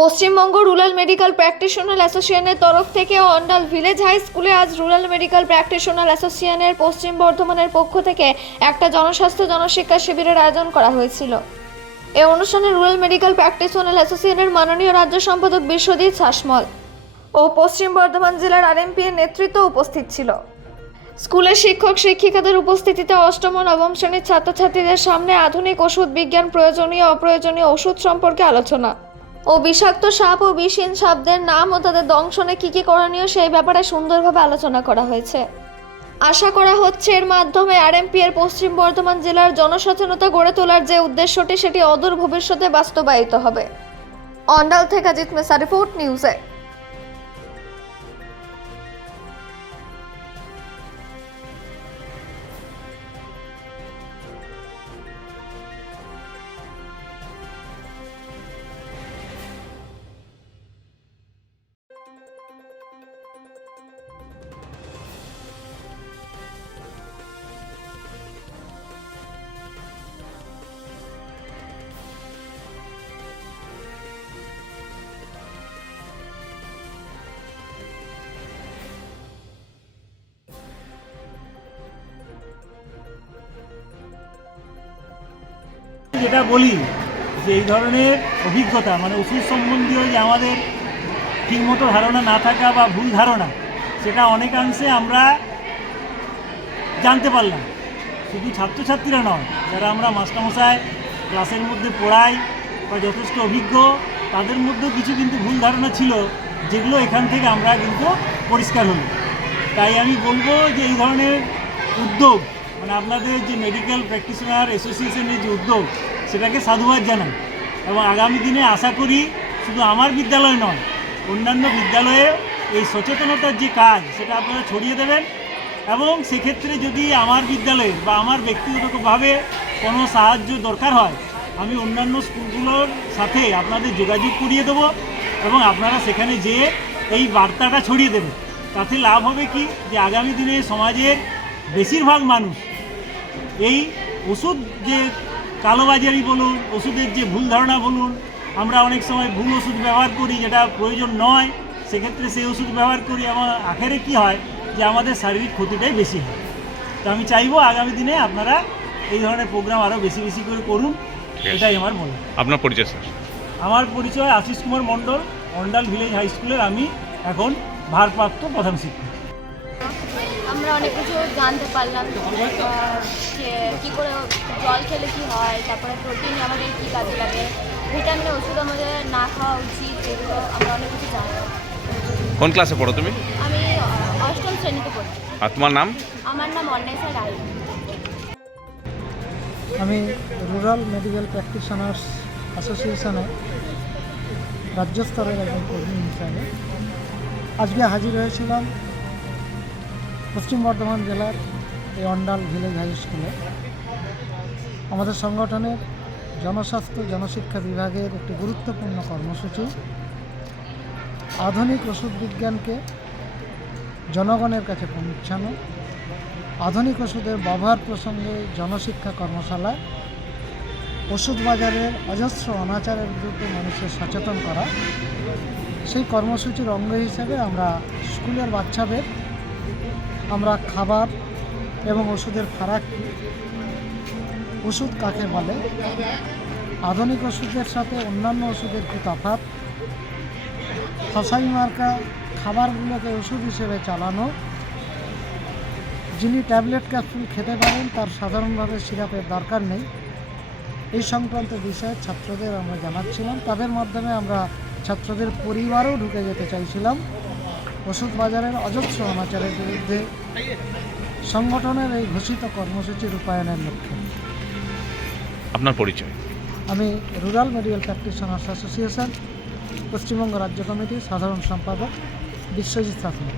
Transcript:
Paschimbanga rural medical প্র্যাকটিশনাল অ্যাসোসিয়েশনের তরফ থেকে অন্ডাল ভিলেজ হাই স্কুলে আজ রুরাল মেডিকেল প্র্যাকটিশনাল অ্যাসোসিয়েশনের পশ্চিম বর্ধমানের পক্ষ থেকে একটা জনস্বাস্থ্য জনশিক্ষা শিবিরের আয়োজন করা হয়েছিল। এই অনুষ্ঠানে রুরাল মেডিকেল প্র্যাকটিশনাল অ্যাসোসিয়েশনের মাননীয় রাজ্য সম্পাদক বিশ্বজিৎ শাসমল ও পশ্চিম বর্ধমান জেলার আরএমপি এর নেতৃত্ব উপস্থিত ছিল। স্কুলের শিক্ষক, শিক্ষিকাদের উপস্থিতিতে অষ্টম ও নবম শ্রেণির ছাত্রছাত্রীদের সামনে আধুনিক ওষুধ বিজ্ঞান, প্রয়োজনীয়, অপ্রয়োজনীয় ওষুধ সম্পর্কে আলোচনা। ও বিষাক্ত সাপ ও বিষহীন সাপদের নাম ও তাদের দংশনে কী কী করণীয় সেই ব্যাপারে সুন্দরভাবে আলোচনা করা হয়েছে। আশা করা হচ্ছে এর মাধ্যমে আরএমপি এর পশ্চিম বর্ধমান জেলার জনসচেতনতা গড়ে তোলার যে উদ্দেশ্যটি, সেটি অদূর ভবিষ্যতে বাস্তবায়িত হবে। অন্ডাল থেকে অজিত মেসা রিপোর্ট, নিউজে যেটা বলি, যে এই ধরনের অভিজ্ঞতা মানে ওষুধ সম্বন্ধীয় যে আমাদের ঠিকমতো ধারণা না থাকা বা ভুল ধারণা, সেটা অনেকাংশে আমরা জানতে পারলাম। শুধু ছাত্রছাত্রীরা নয়, যারা আমরা মাস্টারমশাই, ক্লাসের মধ্যে পড়াই বা যথেষ্ট অভিজ্ঞ, তাদের মধ্যেও কিছু কিন্তু ভুল ধারণা ছিল, যেগুলো এখান থেকে আমরা কিন্তু পরিষ্কার হলো। তাই আমি বলব যে এই ধরনের উদ্যোগ মানে আপনাদের যে মেডিকেল প্র্যাকটিশনার অ্যাসোসিয়েশনের যে উদ্যোগ, সেটাকে সাধুবাদ জানান এবং আগামী দিনে আশা করি শুধু আমার বিদ্যালয় নয়, অন্যান্য বিদ্যালয়ে এই সচেতনতার যে কাজ, সেটা আপনারা ছড়িয়ে দেবেন। এবং সেক্ষেত্রে যদি আমার বিদ্যালয়ে বা আমার ব্যক্তিগতভাবে কোনো সাহায্য দরকার হয়, আমি অন্যান্য স্কুলগুলোর সাথে আপনাদের যোগাযোগ করিয়ে দেবো এবং আপনারা সেখানে যেয়ে এই বার্তাটা ছড়িয়ে দেবেন। তাতে লাভ হবে কি? যে আগামী দিনে সমাজের বেশিরভাগ মানুষ এই ওষুধ যে কালোবাজারি বলুন ওষুধের যে ভুল ধারণা বলুন আমরা অনেক সময় ভুল ওষুধ ব্যবহার করি যেটা প্রয়োজন নয় সেক্ষেত্রে সেই ওষুধ ব্যবহার করি আমার আখেরে কি হয় যে আমাদের শারীরিক ক্ষতিটাই বেশি হয়। তো আমি চাইব আগামী দিনে আপনারা এই ধরনের প্রোগ্রাম আরও বেশি বেশি করে করুন এটাই আমার মনে। হয়। আপনার পরিচয় স্যার? আমার পরিচয় আশিস কুমার মণ্ডল অন্ডাল ভিলেজ হাই স্কুলের আমি এখন ভারপ্রাপ্ত প্রধান শিক্ষক। অনেক কিছু জানতে পারলাম যে কী করে জল খেলে কি হয় তারপরে প্রোটিন আমাদের কী কাজে লাগে ভিটামিনের ওষুধ আমাদের না খাওয়া উচিত এগুলো আমরা অনেক কিছু জানলাম কোন ক্লাসে পড়ো তুমি? আমি অষ্টম শ্রেণীতে পড়ি। আর তোমার নাম? আমার নাম অন্বেষা রায়। আমি রুরাল মেডিকেল প্র্যাকটিশনার্স অ্যাসোসিয়েশনে রাজ্য স্তরের একজন কর্মী হিসাবে। আজকে হাজির হয়েছিলাম পশ্চিম বর্ধমান জেলার এই অন্ডাল ভিলেজ হাই স্কুলে আমাদের সংগঠনের জনস্বাস্থ্য, জনশিক্ষা বিভাগের একটি গুরুত্বপূর্ণ কর্মসূচি। আধুনিক ওষুধ বিজ্ঞানকে জনগণের কাছে পৌঁছানো, আধুনিক ওষুধের ব্যবহার প্রসঙ্গে জনশিক্ষা কর্মশালা, ওষুধ বাজারের অজস্র অনাচারের বিরুদ্ধে মানুষের সচেতন করা। সেই কর্মসূচির অঙ্গ হিসেবে আমরা স্কুলের বাচ্চাদের আমরা খাবার এবং ওষুধের ফারাক ওষুধ কাকে বলে? আধুনিক ওষুধের সাথে অন্যান্য ওষুধের কী তফাৎ? ফসাই মার্কা খাবারগুলোকে ওষুধ হিসেবে চালানো। যিনি ট্যাবলেট ক্যাপসুল খেতে পারেন, তার সাধারণভাবে সিরাপের দরকার নেই। এই সংক্রান্ত বিষয়ে ছাত্রদের আমরা জানাচ্ছিলাম। তাদের মাধ্যমে আমরা ছাত্রদের পরিবারও ঢুকে যেতে চাইছিলাম। ওষুধ বাজারের অজস্র অনাচারের বিরুদ্ধে সংগঠনের এই ঘোষিত কর্মসূচি রূপায়ণের লক্ষ্যে। আপনার পরিচয়? আমি rural medical practitioners association Paschimbanga রাজ্য কমিটি সাধারণ সম্পাদক বিশ্বজিৎ শাসন